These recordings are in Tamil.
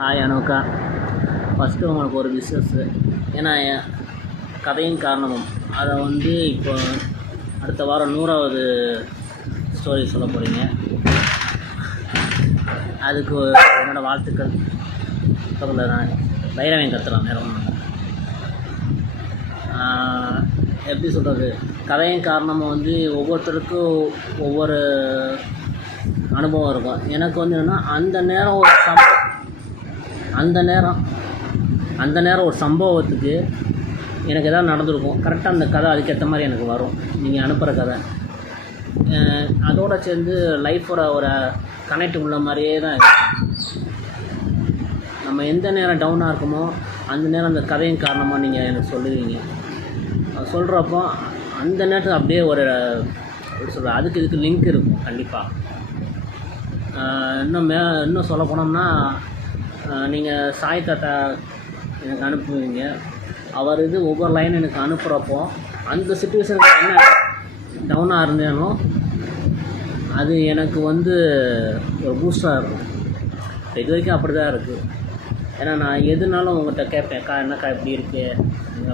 ஹாய் அனுக்கா. ஃபஸ்ட்டு உங்களுக்கு ஒரு பிஸ்னஸ்ஸு. ஏன்னா கதையும் காரணமும் அதை இப்போ அடுத்த வாரம் 100வது ஸ்டோரி சொல்ல போகிறீங்க. அதுக்கு என்னோடய வாழ்த்துக்கள். பக்கத்தில் நான் வைரவன் கற்றுலாம் நேரம் எப்படி சொல்கிறது, கதையும் காரணமும் ஒவ்வொருத்தருக்கும் ஒவ்வொரு அனுபவம் இருக்கும். எனக்கு என்னென்னா அந்த நேரம் ஒரு சம்பவத்துக்கு எனக்கு எதாவது நடந்திருக்கும். கரெக்டாக அந்த கதை அதுக்கேற்ற மாதிரி எனக்கு வரும். நீங்கள் அனுப்புகிற கதை அதோடு சேர்ந்து லைஃபோட ஒரு கனெக்ட் உள்ள மாதிரியே தான் இருக்கும். நம்ம எந்த நேரம் டவுனாக இருக்குமோ அந்த நேரம் அந்த கதையின் காரணமாக நீங்கள் எனக்கு சொல்லுவீங்க. சொல்கிறப்போ அந்த நேரத்துக்கு அப்படியே ஒரு எப்படி சொல்கிறது, அதுக்கு இதுக்கு லிங்க் இருக்கும் கண்டிப்பாக. இன்னும் சொல்ல போனோம்னா, நீங்கள் சாய் தாத்தா எனக்கு அனுப்புவீங்க. அவர் ஒவ்வொரு லைன் எனக்கு அனுப்புகிறப்போ அந்த சுச்சுவேஷனுக்கு என்ன டவுனாக இருந்தேனோ அது எனக்கு ஒரு பூஸ்டாக இருக்கும். இது வரைக்கும் அப்படி தான் இருக்குது. ஏன்னா நான் எதுனாலும் உங்கள்கிட்ட கேட்பேன், என்னக்கா இப்படி இருக்குது.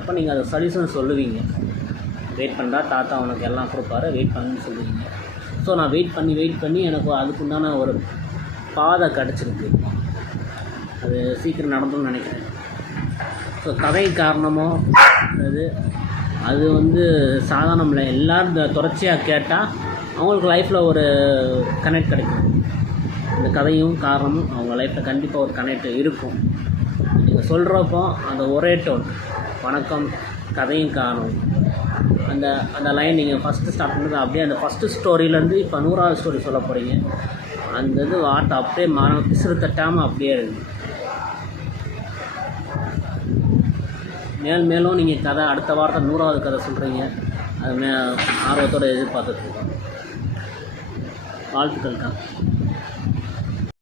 அப்போ நீங்கள் அதை சொல்யூஷன் சொல்லுவீங்க. வெயிட் பண்ணுறா தாத்தா உனக்கு எல்லாம் கொடுப்பாரு, வெயிட் பண்ணுன்னு சொல்லுவீங்க. ஸோ நான் வெயிட் பண்ணி எனக்கு அதுக்குண்டான ஒரு பாதை கிடச்சிருக்கு. அது சீக்கிரம் நடந்துன்னு நினைக்கிறேன். ஸோ கதை காரணமோ அது சாதாரணம் இல்லை. எல்லோரும் தொடர்ச்சியாக கேட்டால் அவங்களுக்கு லைஃப்பில் ஒரு கனெக்ட் கிடைக்கும். இந்த கதையும் காரணமும் அவங்க லைஃப்பில் கண்டிப்பாக ஒரு கனெக்ட் இருக்கும். நீங்கள் சொல்கிறப்போ அந்த ஒரே டோன், வணக்கம் கதையும் காரணம், அந்த லைன் நீங்கள் ஃபஸ்ட்டு ஸ்டார்ட் பண்ணுறது அப்படியே அந்த ஃபஸ்ட்டு ஸ்டோரியிலேருந்து இப்போ 100வது ஸ்டோரி சொல்ல போகிறீங்க. அந்த வார்த்தை அப்படியே பிசுறு தட்டாமல் அப்படியே இருக்குது. மேலும் நீங்கள் கதை அடுத்த வாரத்தை 100வது கதை சொல்கிறீங்க. அது ஆர்வத்தோடு எதிர்பார்த்துட்ருக்கோம். வாழ்த்துக்கள் தான்.